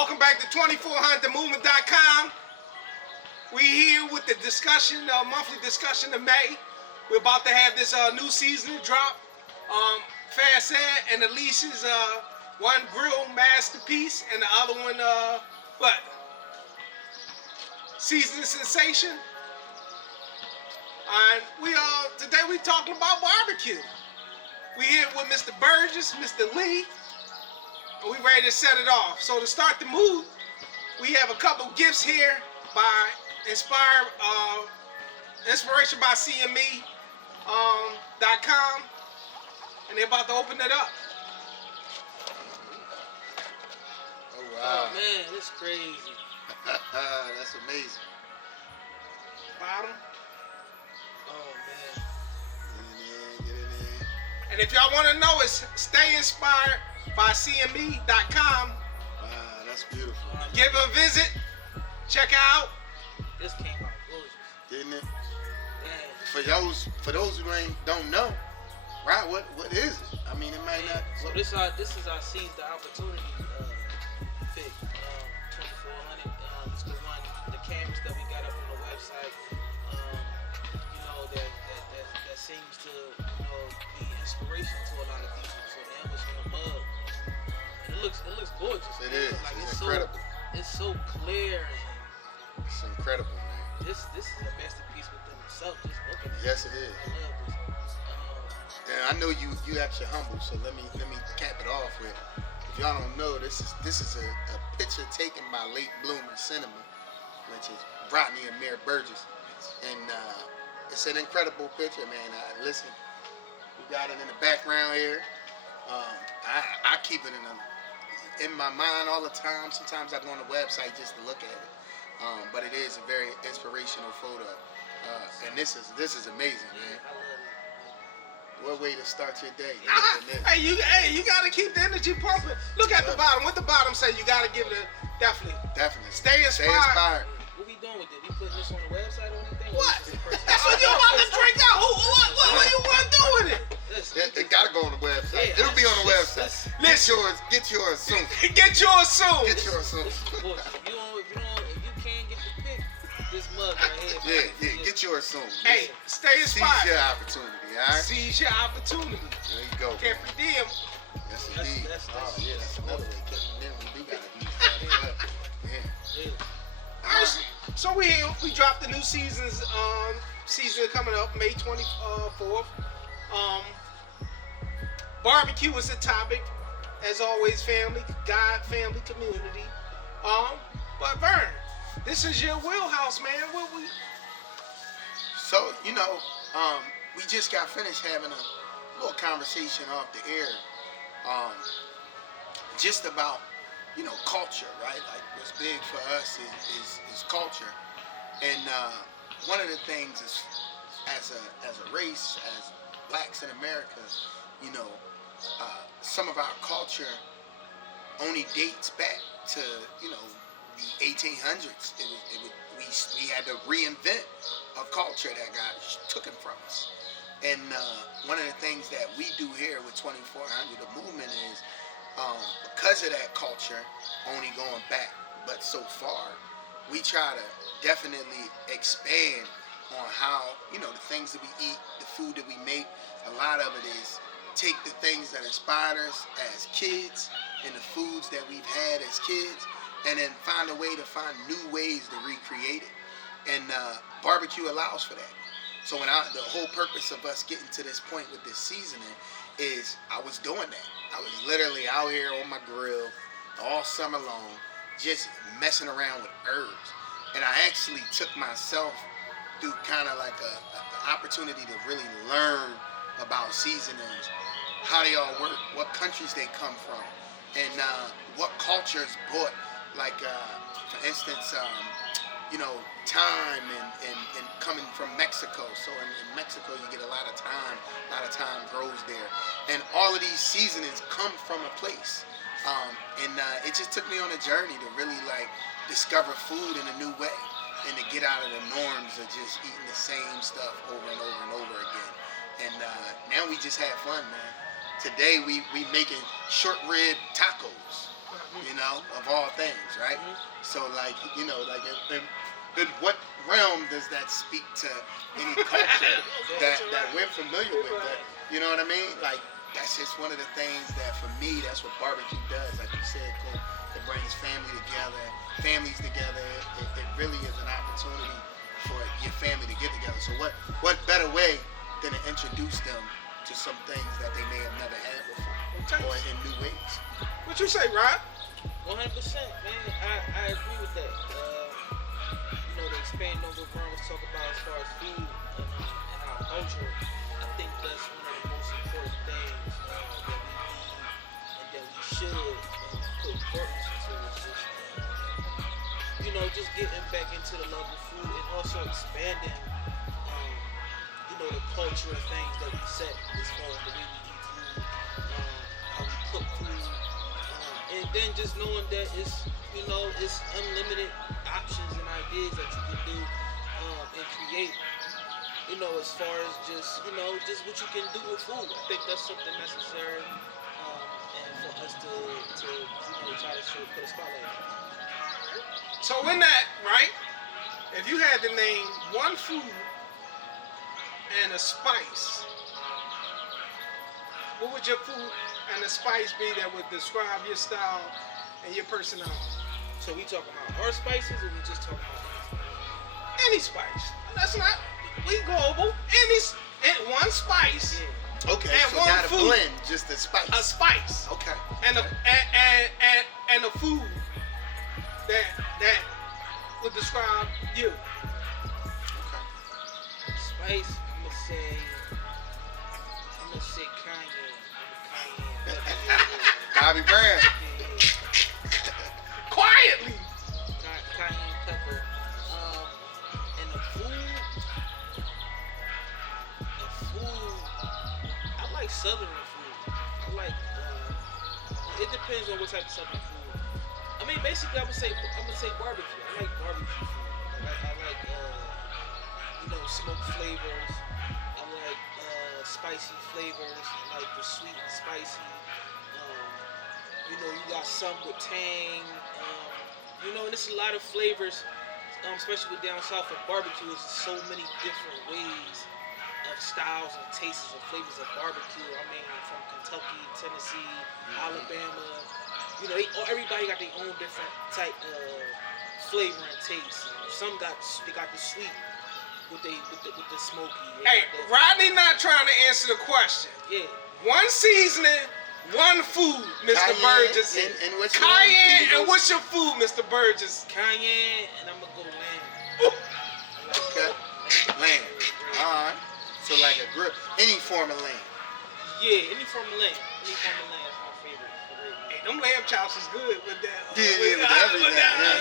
Welcome back to 2400themovement.com. We're here with the discussion, monthly discussion of May. We're about to have this new season drop. Fair said, and Alicia's one grill masterpiece, and the other one, what? Season sensation. And today we talking about barbecue. We here with Mr. Burgess, Mr. Lee, and we ready to set it off. So to start the mood, we have a couple gifts here by inspiration by CME.com, and they're about to open it up. Oh wow! Oh man, that's crazy. That's amazing. Bottom. Oh man. Get in there. And if y'all want to know, it's Stay Inspired by CME.com. Wow, that's beautiful. Give it a visit. Check out. This came out gorgeous. Didn't it? Yeah. For those who don't know, right? What is it? I mean, it might not. So this is our seize the opportunity pick. 2400. It's the one, the canvas that we got up on the website. That seems to be inspiration to a lot of people. So the image from the mug. And it looks gorgeous. It man. is. Like, It's incredible. It's so clear. It's incredible, man. This is a masterpiece within itself. Just looking at it. Yes, it is. I love this. And I know you actually humble, so let me cap it off with. If y'all don't know, this is a picture taken by late bloomer Cinema, which is Rodney Amir Burgess, and it's an incredible picture, man. Listen, we got it in the background here. I keep it in my mind all the time. Sometimes I go on the website just to look at it, but it is a very inspirational photo, and this is amazing, man. I love it. What way to start your day? Hey, you gotta keep the energy pumping. Look at the bottom. What the bottom say? You gotta give it a definitely. Stay inspired. What we doing with it? We putting this on the website or anything? What? That's what you about to drink out. What you want to do with it? It gotta go on the website. It'll be on the website. Get yours soon. Get yours soon. Get yours soon. Well, if you can't get the pick, this mug right here. Yeah. Get yours soon. Hey, stay inspired. Seize your opportunity, all right? Seize your opportunity. There you go. Can't redeem. Yes, indeed. That's Another way. We do gotta use that. Yeah. All right, so we dropped the new season coming up May 24th. Barbecue is the topic, as always. Family, God, family, community. But Vern, this is your wheelhouse, man. So, we just got finished having a little conversation off the air, just about, culture, right? Like, what's big for us is culture. And one of the things is, as a race, as blacks in America, some of our culture only dates back to, the 1800s. We had to reinvent a culture that got taken from us. And one of the things that we do here with 2400, the movement, is because of that culture only going back but so far, we try to definitely expand on how, the things that we eat, the food that we make. A lot of it is take the things that inspired us as kids and the foods that we've had as kids, and then find a way to find new ways to recreate it. And barbecue allows for that. So the whole purpose of us getting to this point with this seasoning is I was doing that. I was literally out here on my grill all summer long, just messing around with herbs. And I actually took myself through kind of like an opportunity to really learn about seasonings, how they all work, what countries they come from, and what cultures brought. Like, for instance, thyme and coming from Mexico. So in Mexico, you get a lot of thyme grows there. And all of these seasonings come from a place. And it just took me on a journey to really discover food in a new way and to get out of the norms of just eating the same stuff over and over and over again. And now we just have fun, man. Today we making short rib tacos. you know, of all things, right? Mhm. So, like, you know, like, in what realm does that speak to any culture that we're familiar with? That, you know what I mean? Like, that's just one of the things that, for me, that's what barbecue does. Like you said, Cole, it brings families together. It really is an opportunity for your family to get together. So what better way than to introduce them to some things that they may have never had before, or in new ways? What you say, Rob? 100%, man. I agree with that. You know, the expanding on what Vern was talking about as far as food and our culture, I think that's one of the most important things that we need and that we should put importance into is just, you know, just getting back into the love of food and also expanding, you know, the culture and things that we set as far as the way we eat food, how we cook food, and then just knowing that it's, you know, it's unlimited options and ideas that you can do and create, you know, as far as just, you know, just what you can do with food. I think that's something necessary and for us to you know, try to put a spotlight on. So in that, right? If you had to name one food and a spice, what would your food and a spice be that would describe your style and your personality? So we talking about our spices, or we just talking about Any spice. That's not. We global. One spice. yeah. Okay, And so one not a food. blend, just a spice. A spice. Okay. And a food that would describe you. Okay. Spice, I'm gonna say Kanye. Bobby Brown. Quietly. Cayenne pepper. And the food, I like Southern food. I like, it depends on what type of Southern food. I mean, basically, I'm gonna say barbecue. I like barbecue food. I like, you know, smoked flavors. I like spicy flavors. I like the sweet and spicy. You know, you got some with tang. You know, and it's a lot of flavors, especially with down south of barbecue. There's so many different ways of styles and tastes and flavors of barbecue. I mean, from Kentucky, Tennessee, Alabama. You know, everybody got their own different type of flavor and taste. Some got the sweet with the smoky. Hey, Rodney not trying to answer the question. Yeah. One seasoning, one food, Mr. Burgess. And what's your Cayenne, food? and what's your food, Mr. Burgess? Cayenne, and I'm gonna go lamb. Okay. Lamb. Alright. So like a grill, any form of lamb. Yeah, any form of lamb. Any form of lamb is my favorite. Hey, them lamb chops is good with that. Yeah, with everything.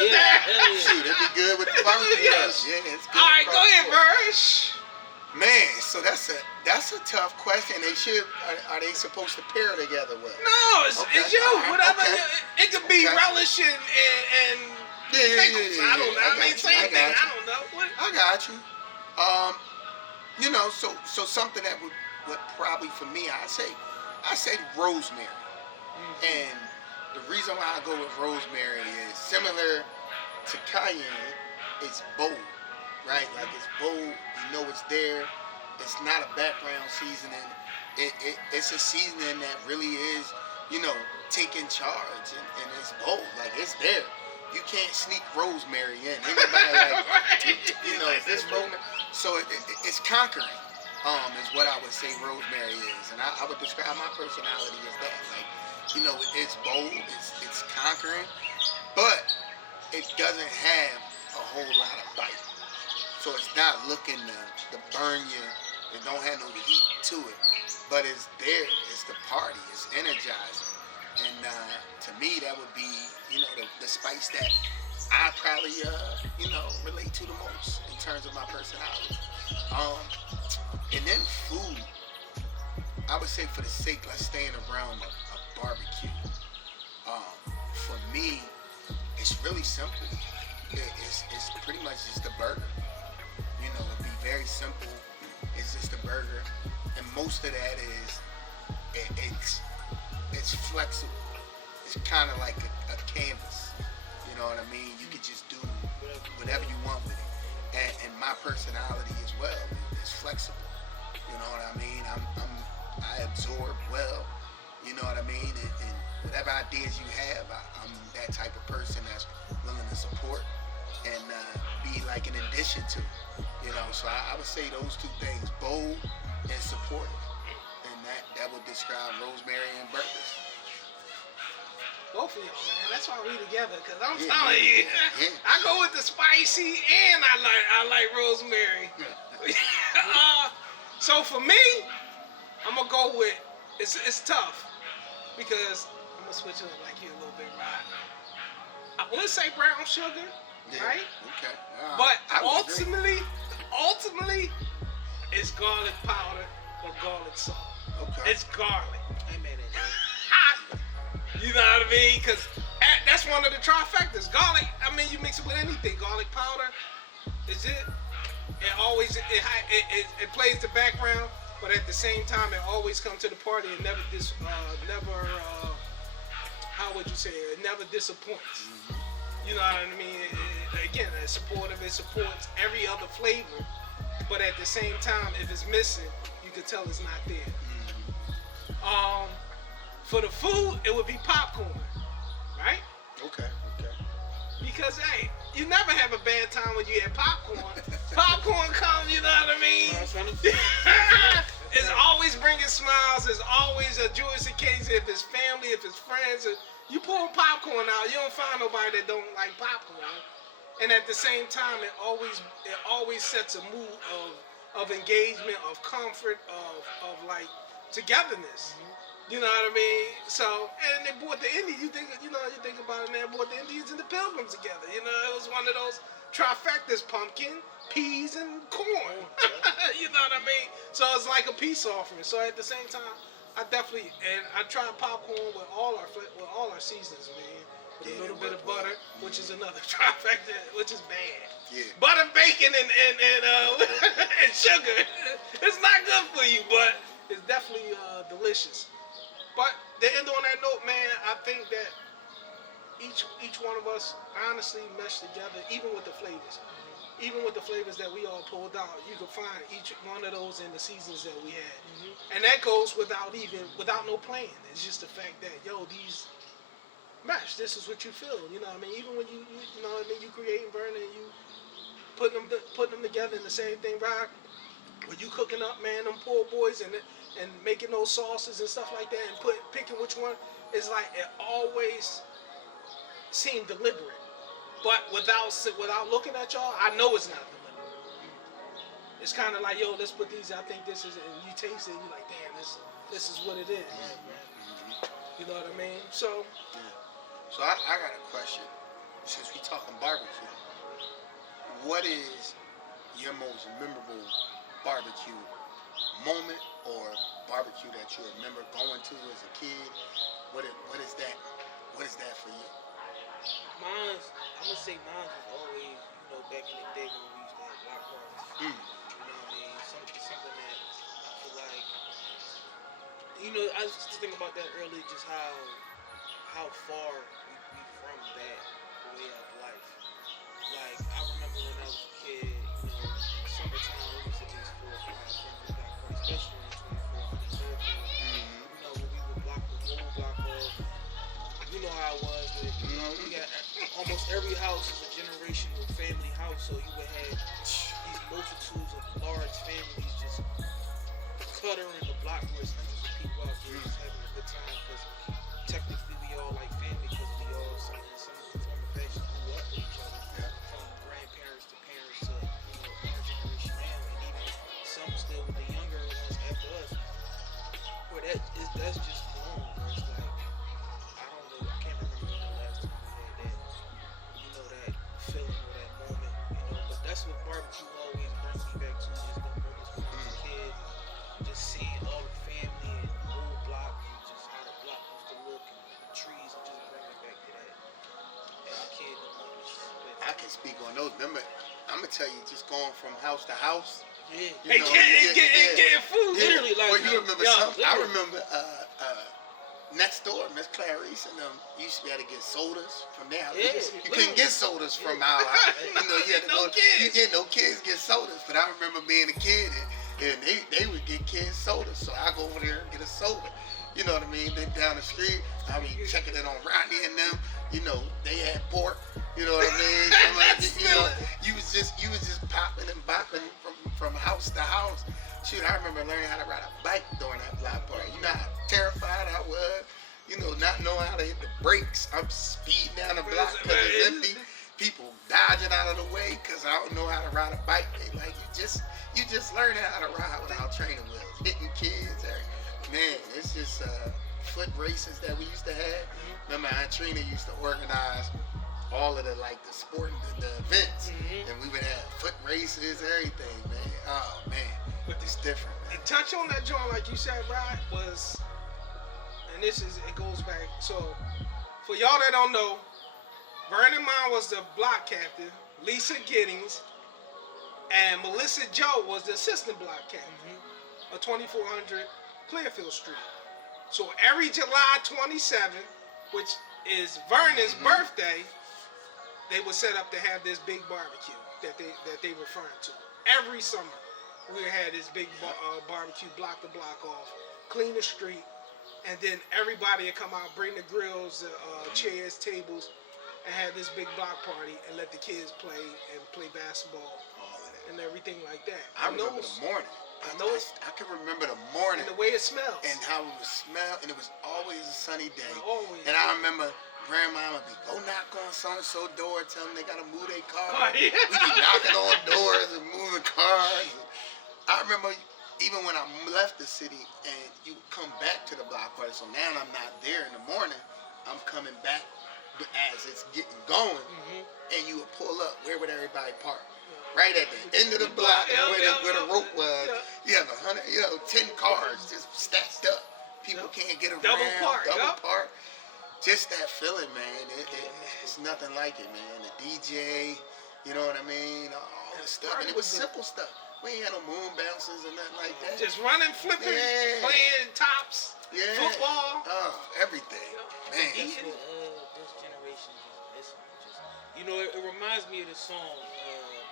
Yeah. Shoot, it'd be good with the barbecue. Yes. Yeah, it's good. All right, go ahead, bro. Burge. Man, so that's a tough question. They should are they supposed to pair together well? No, it's you. All right, Whatever. okay. It could be Okay. relish and pickles. I don't know. I mean, same thing. I don't know. What? I got you. You know, so something that would probably for me, I say rosemary. And the reason why I go with rosemary is similar to cayenne. It's bold, right? Like it's bold. You know it's there. It's not a background seasoning. It's a seasoning that really is, you know, taking charge and it's bold. Like it's there. You can't sneak rosemary in. Anybody like, you know, is this rosemary? So it's conquering. Is what I would say rosemary is, and I would describe my personality as that. Like, you know, it's bold, it's conquering, but it doesn't have a whole lot of bite. So it's not looking to burn you. It don't have no heat to it, but it's there. It's the party. It's energizing, and to me, that would be, you know, the spice that I probably, you know, relate to the most in terms of my personality. And then food, I would say for the sake, let's stay in the realm of barbecue. For me, it's really simple. It's pretty much just a burger. You know, it'd be very simple. It's just a burger, and most of that is it's flexible. it's kind of like a canvas. You know what I mean? You can just do whatever you want with it. And my personality as well is flexible. You know what I mean? I absorb well. You know what I mean? And whatever ideas you have, I'm that type of person that's willing to support and be like an addition to. You know, so I would say those two things: bold and supportive. And that would describe Rosemary and Burgess. Both of y'all, man. That's why we together. Cause I'm telling you, I go with the spicy, and I like Rosemary. So for me, I'm gonna go with it's tough because I'm gonna switch it up like you a little bit, right? I would say brown sugar, right? Okay. But I would agree. ultimately, it's garlic powder or garlic salt. Okay. It's garlic. Amen. You know what I mean? Because that's one of the trifectas. Garlic, I mean, you mix it with anything. Garlic powder is it. It always, it plays the background, but at the same time, it always comes to the party and never, how would you say it? It never disappoints. You know what I mean? Again, it's supportive. It supports every other flavor, but at the same time, if it's missing, you can tell it's not there. For the food, it would be popcorn, right? Okay. Because hey, you never have a bad time when you have popcorn. Popcorn comes, you know what I mean? It's always bringing smiles. It's always a joyous occasion. If it's family, if it's friends, you pull popcorn out, you don't find nobody that don't like popcorn. And at the same time, it always sets a mood of engagement, of comfort, of like togetherness. You know what I mean? So, and they brought the Indians. You think about it, man. Brought the Indians and the Pilgrims together. You know, it was one of those trifectas: pumpkin, peas, and corn. You know what I mean? So it's like a peace offering. So at the same time, I try popcorn with all our seasons, man. With a little bit of butter, which is another trifecta, which is bad. Yeah. Butter, bacon, and and sugar. It's not good for you, but it's definitely delicious. But to end on that note, man, I think that each one of us honestly meshed together, even with the flavors. Even with the flavors that we all pulled out, you can find each one of those in the seasons that we had. And that goes without no plan. It's just the fact that, these mesh, this is what you feel. You know what I mean? Even when you know what I mean, you creating, burning, you putting them together in the same thing, right? When you cooking up, man, them poor boys and making those sauces and stuff like that and picking which one, it's like it always seemed deliberate. But without looking at y'all, I know it's not deliberate. It's kind of like, let's put these. I think this is it. And you taste it, and you're like, damn, this is what it is. You know what I mean? So. Yeah. So I got a question. Since we talking barbecue, what is your most memorable barbecue moment or barbecue that you remember going to as a kid? What is that? What is that for you? I'm gonna say mine was always, back in the day when we used to have block parties. You know what I mean? Something that I feel like, I was just thinking about that earlier, just how far we from that way of life. Like, I remember when I was a kid, summertime, we used to do 4 or 5 family block parties, especially in 2400 When we would block the whole block off. You know how it was, but we got almost every house is a generational family house, so you would have these multitudes of large families just cluttering the block where it's hundreds of people out there just having a good time, because technically we all like family, because we all in some form of fashion grew up with each other, from grandparents to parents to our generation now, and even some still with the younger ones after us, where that's just normal, where it's like, I can't remember when the last time we had that feeling or that moment, but that's what barbecue always brings me back to, just the moments when I was a kid, just seeing all the family and the whole block, and just how the block used to look, and the trees, and just bring me back to that. As a kid, the moments. I can speak on those. Remember, I'm gonna tell you, just going from house to house. Yeah. Getting food. Literally, like. Well, you remember something? I remember next door, Miss Clarice and them, you used to be able to get sodas from there. Yeah, You couldn't get sodas from our house. You know, you had to No go. kids. No kids get sodas. But I remember being a kid and they would get kids sodas. So I go over there and get a soda. You know what I mean? Then down the street, I mean, checking it on Rodney and them. You know, they had pork. You know what I mean? You was just popping and bopping from house to house. Shoot, I remember learning how to ride a bike during that block party. You know how terrified I was. You know, not knowing how to hit the brakes. I'm speeding down the block because it's empty. People dodging out of the way because I don't know how to ride a bike. They like you just learning how to ride without training wheels, hitting kids. Man, it's just foot races that we used to have. Remember, Aunt Trina used to organize all of the the events, and we would have foot races, everything, man. Oh man, it's different, man. And touch on that joint, like you said, Rod, was, and it goes back. So, for y'all that don't know, Vernon Mine was the block captain, Lisa Giddings, and Melissa Joe was the assistant block captain of 2400 Clearfield Street. So every July 27th, which is Vernon's birthday, they would set up to have this big barbecue that they referring to. Every summer, we had this big barbecue, block the block off, clean the street, and then everybody would come out, bring the grills, chairs, tables, and have this big block party and let the kids play basketball All of that. and everything like that. I remember the morning. I can remember the morning And the way it smells. and how it would smell, and it was always a sunny day. Always. And I remember Grandma would be, go knock on so-and-so door, tell them they gotta move their car. Yeah. We'd be knocking on doors and moving cars. I remember even when I left the city and you would come back to the block party, so now I'm not there in the morning, I'm coming back as it's getting going, and you would pull up, where would everybody park? Right at the end of the block, where the rope was. You have 10 cars just stacked up. People can't get around. Double park. Just that feeling, man. It's nothing like it, man. The DJ, you know what I mean? All this stuff. And it was simple stuff. We ain't had no moon bounces or nothing like that. Just running, flipping, playing tops, football. Oh, everything. Man. That's what this generation is missing. It reminds me of the song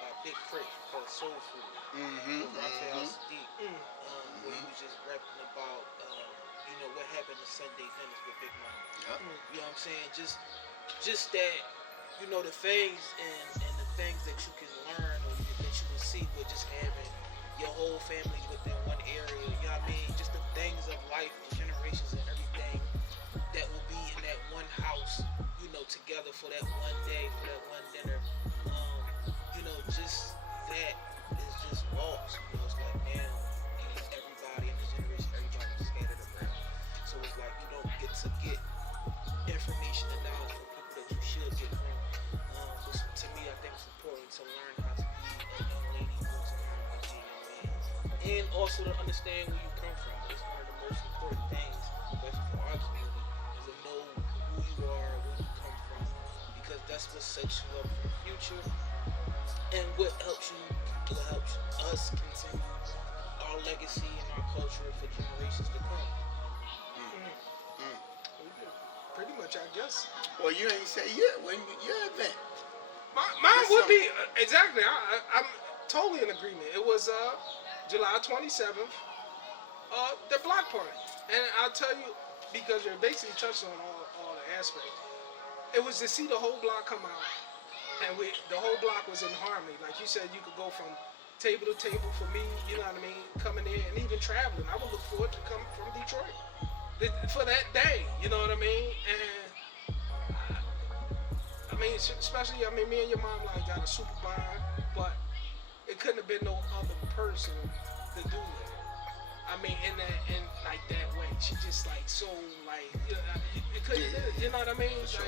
by Big Crit called Soul Food. Raphael Sadiq, where he was just rapping about what happened to Sunday dinners with Big Mama. Yep. You know what I'm saying? Just that, the things and the things that you can learn or that you can see with just having your whole family within one area. You know what I mean? Just the things of life and generations and everything that will be in that one house, together for that one day, for that one dinner. Just that is just lost. It's like now, everybody in this generation, everybody just scattered around. So it's like you don't get to get information and knowledge from people that you should get from. So to me, I think it's important to learn how to be a young lady who's learning how to be a young man. And also to understand where you come from. It's one of the most important things, especially for our community, is to know who you are, where you come from. Because that's what sets you up for the future. And what helps us continue our legacy and our culture for generations to come. Pretty much, I guess. Well, you ain't say when your event. Mine would be exactly. I'm totally in agreement. It was July 27th, the block party, and I'll tell you because you're basically touching on all the aspects. It was to see the whole block come out, and the whole block was in harmony. Like you said, you could go from table to table. For me, you know what I mean, coming in and even traveling. I would look forward to coming from Detroit for that day. You know what I mean? And especially, me and your mom got a super bond, but it couldn't have been no other person to do that. In like that way, she just it couldn't do it. You know what I mean? Sure.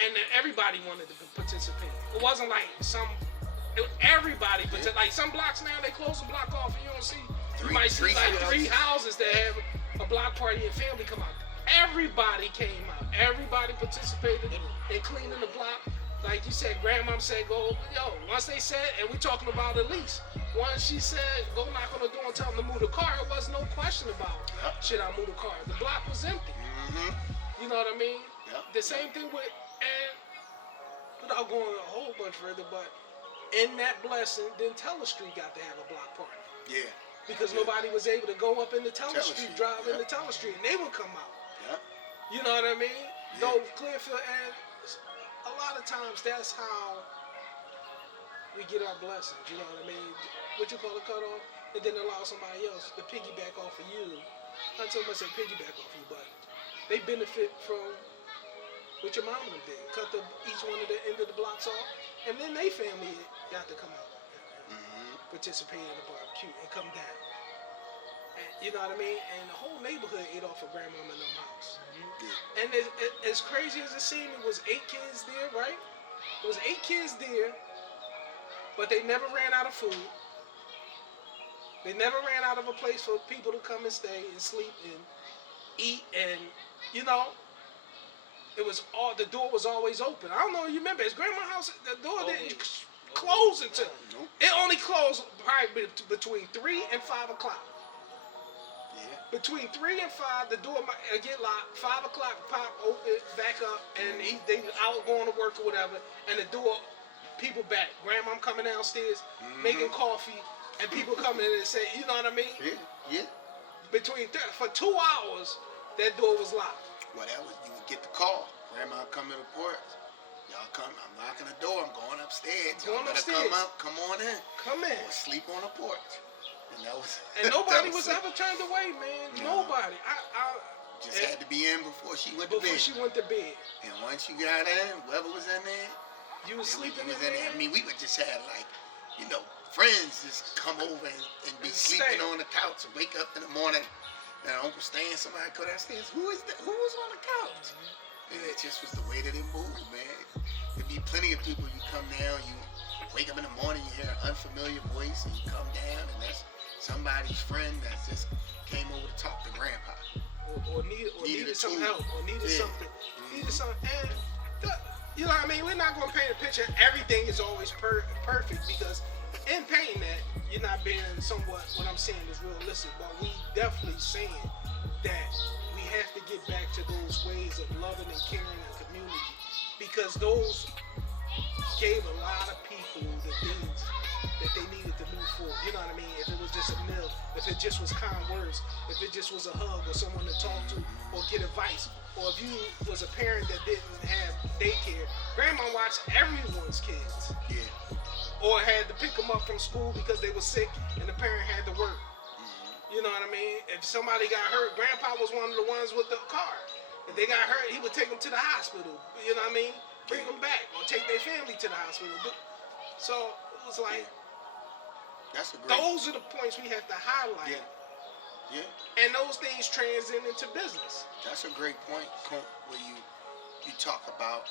And then everybody wanted to participate. It wasn't like everybody, but like some blocks now they close the block off and you don't see. You might see three houses that have a block party and family come out. Everybody came out. Everybody participated in cleaning the block. like you said, grandmom said, go, yo, once they said, and we talking about Elise, once she said, go knock on the door and tell them to move the car, it was no question about, should I move the car? The block was empty. Mm-hmm. You know what I mean? Yep. The same thing with, and without going a whole bunch further, but in that blessing, then Teller Street got to have a block party. Yeah. Because Yeah. nobody was able to go up into Teller Teller Street, Street, drive yeah. into Teller Street, and they would come out. Yep. You know what I mean? Yeah. Though Clearfield, and a lot of times that's how we get our blessings. You know what I mean? What you call a cutoff, and then allow somebody else to piggyback off of you. Not so much say piggyback off you, but they benefit from what your mom and them did. Cut each one of the end of the blocks off, and then they family got to come out and Mm-hmm. participate in the barbecue and come down. And, you know what I mean? And the whole neighborhood ate off of grandmama and them house. Yeah. And as crazy as it seemed, it was 8 kids there, right? It was 8 kids there, but they never ran out of food. They never ran out of a place for people to come and stay and sleep and eat, and you know, it was all, the door was always open. I don't know if you remember, his grandma's house, the door didn't close until, Nope. it only closed probably between 3 and 5 o'clock. Yeah. Between 3 and 5, the door might get locked. 5 o'clock, pop, open, back up, and they out going to work or whatever. And the door, people back. Grandma coming downstairs, making coffee, and people coming in and say, you know what I mean? Yeah. Yeah. For 2 hours, that door was locked. Well, that was, you would get the call. Grandma come to the porch. Y'all come. I'm knocking the door. I'm going upstairs. Y'all Going better upstairs. come up. Come on in. Come in. Or sleep on the porch. And that was. And nobody that was it. ever turned away, man. No. Nobody. Just had to be in before she went to Before bed. she went to bed, And once you got in, whoever was in there, you was sleeping was in there. I mean, we would just have like, you know, friends just come over and be And sleeping stay. on the couch and wake up in the morning. And Uncle Stan, somebody go downstairs. Who is that? Who was on the couch? And it just was the way that it moved, man. There'd be plenty of people. You come down, you wake up in the morning, you hear an unfamiliar voice, and you come down, and that's somebody's friend that just came over to talk to Grandpa. Or needed some food. help, or needed Yeah. something. Needed something. And you know what I mean? We're not going to paint a picture. Everything is always perfect, because in painting that, you're not being somewhat, what I'm saying is realistic, but we definitely saying that we have to get back to those ways of loving and caring and community, because those gave a lot of people the things that they needed to move forward. You know what I mean? If it was just a meal, if it just was kind words, if it just was a hug or someone to talk to or get advice, or if you was a parent that didn't have daycare, grandma watched everyone's kids, Yeah. or had to pick them up from school because they were sick and the parent had to work. You know what I mean? If somebody got hurt, grandpa was one of the ones with the car. If they got hurt, he would take them to the hospital. You know what I mean? Bring them back or take their family to the hospital. So it was like, That's a great. those are the points we have to highlight. Yeah. Yeah. And those things transcend into business. That's a great point, Colt, where you talk about,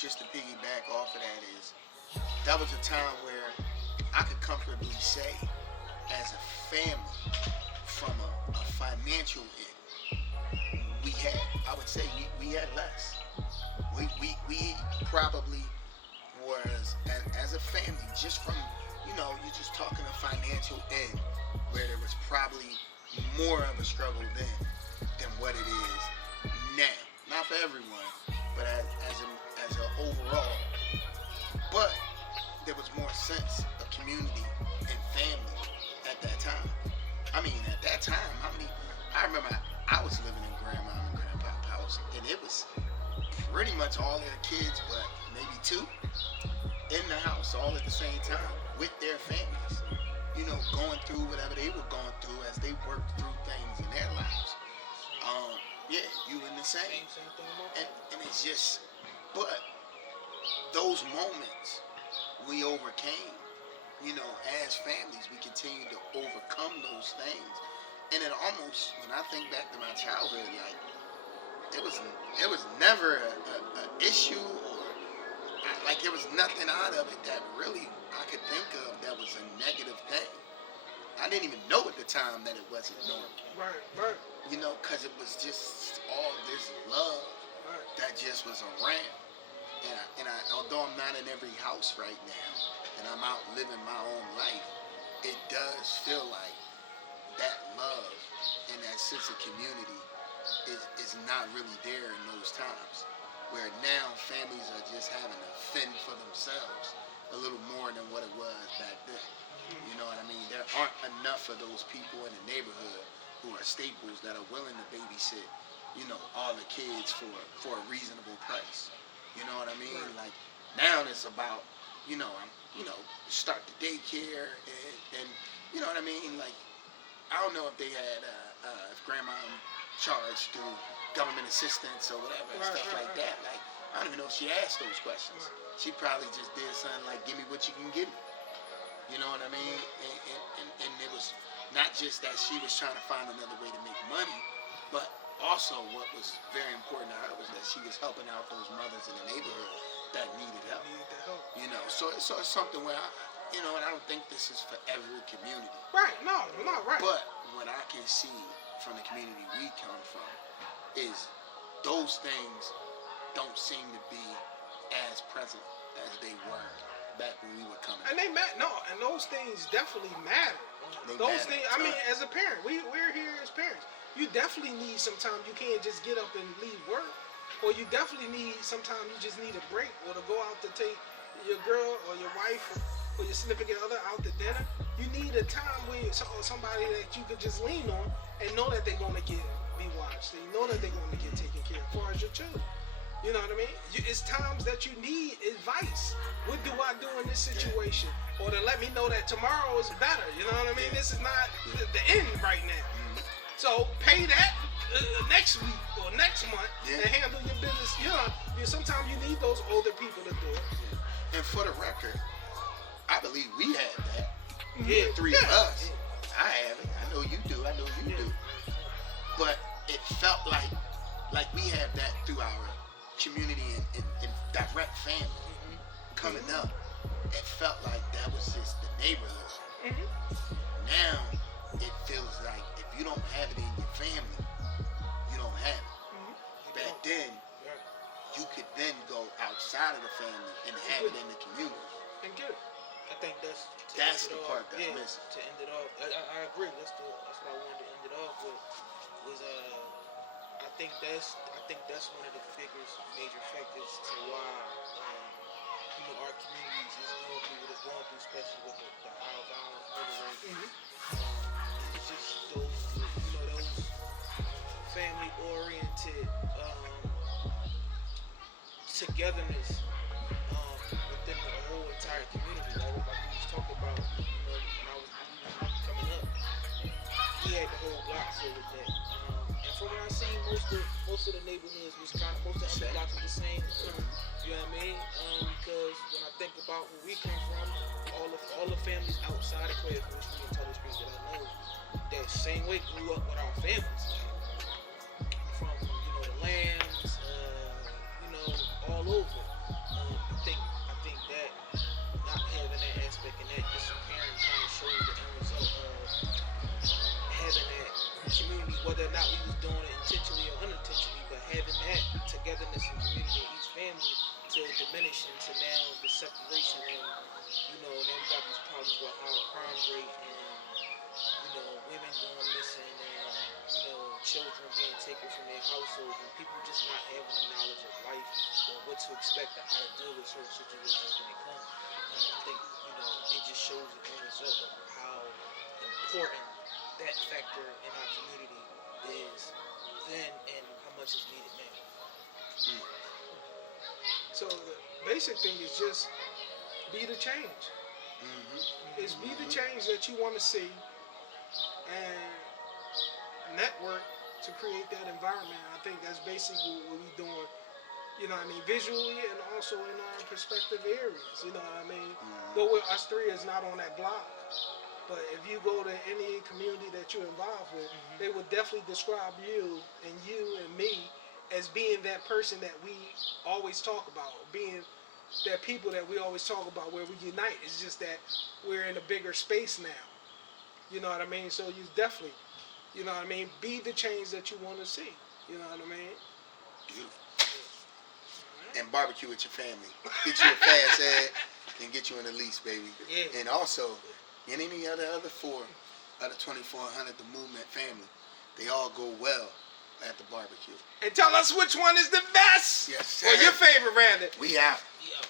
just to piggyback off of that, is that was a time where I could comfortably say, as a family, from a financial end, we had, I would say we had less. We probably was, as a family, just from, you're just talking a financial end, where there was probably more of a struggle then than what it is now. Not for everyone, but as an overall. But there was more sense of community and family at that time. I mean, at that time, I remember I was living in grandma and grandpa's house, and it was pretty much all their kids, but maybe 2 in the house all at the same time with their families. Going through whatever they were going through as they worked through things in their lives. Yeah, you in the same. And it's just, but those moments we overcame. As families, we continue to overcome those things. And it almost, when I think back to my childhood, like, it was never a issue, or like there was nothing out of it that really I could think of that was a negative thing. I didn't even know at the time that it wasn't normal. Right. Because it was just all this love Right. that just was around. And although I'm not in every house right now, and I'm out living my own life, it does feel like that love and that sense of community is not really there in those times. Where now families are just having to fend for themselves a little more than what it was back then. You know what I mean? There aren't enough of those people in the neighborhood who are staples that are willing to babysit, all the kids for a reasonable price. You know what I mean? Right. Like now it's about, I'm, start the daycare and you know what I mean? Like I don't know if they had if grandma charged through government assistance or whatever and stuff like that. Like I don't even know if she asked those questions. She probably just did something like, "Give me what you can give me." You know what I mean? And it was not just that she was trying to find another way to make money, but also what was very important to her was that she was helping out those mothers in the neighborhood that needed help. So it's something where and I don't think this is for every community. Right. No, not right. But what I can see from the community we come from is those things don't seem to be as present as they were back when we were coming. And they matter. No, and those things definitely matter. Those things. I mean, as a parent, we're here as parents. You definitely need sometimes you can't just get up and leave work, or you definitely need sometimes you just need a break, or to go out to take your girl or your wife or your significant other out to dinner. You need a time where somebody that you could just lean on and know that they're going to be watched. And you know that they're going to get taken care of. As far as your children. You know what I mean? It's times that you need advice. What do I do in this situation? Or to let me know that tomorrow is better. You know what I mean? This is not the end right now. So pay that next week or next month and handle your business. Sometimes you need those older people to do it. And for the record, I believe we had that. Yeah, Three of us. I have it. I know you do. I know you do. But it felt like we have that through our community and direct family coming up. It felt like that was just the neighborhood. Now it feels like if you don't have it in your family, you don't have it. Back then, you could then go outside of the family and have it in the community. And get it. I think that's the part that's missing. To end it off, I agree. That's what I wanted to end it off with. Was I think that's one of the biggest major factors to why our communities is going through what it's going through, especially with the high violence murder rate. It's just those family oriented togetherness within the whole entire community. Like we was talking about, when I was coming up, we had the whole block filled with that. And from what I seen, most of the neighborhoods was most of the blocks were the same. You know what I mean? Because when I think about where we come from, all the families outside of Quail, which we can tell the streets that I know, that same way grew up with our families. From the lands, all over. I think that not having that aspect and that disappearing kind of shows the end result of having that community, whether or not we was doing it intentionally or unintentionally, but having that togetherness and community in each family to diminish into now the separation and now we got these problems with high crime rate and women going missing and children being taken from their households and people just not having the knowledge of life or what to expect or how to deal with certain situations when they come. I think it just shows the end result of how important that factor in our community is then and how much is needed now. So the basic thing is just be the change. It's be the change that you want to see and network to create that environment. I think that's basically what we're doing, visually and also in our perspective areas, Though us three is not on that block, but if you go to any community that you're involved with, they would definitely describe you and me as being that person that we always talk about, being that people that we always talk about where we unite. It's just that we're in a bigger space now. You know what I mean? So you definitely, be the change that you want to see. You know what I mean? Beautiful. and barbecue with your family. Get you a Fast Ed and get you an Elise, baby. Yeah. And also, and any other 4 out of 2,400, the Movement family, they all go well at the barbecue. And tell us which one is the best. Yes, Or sir. your favorite, rather. We out. Yeah.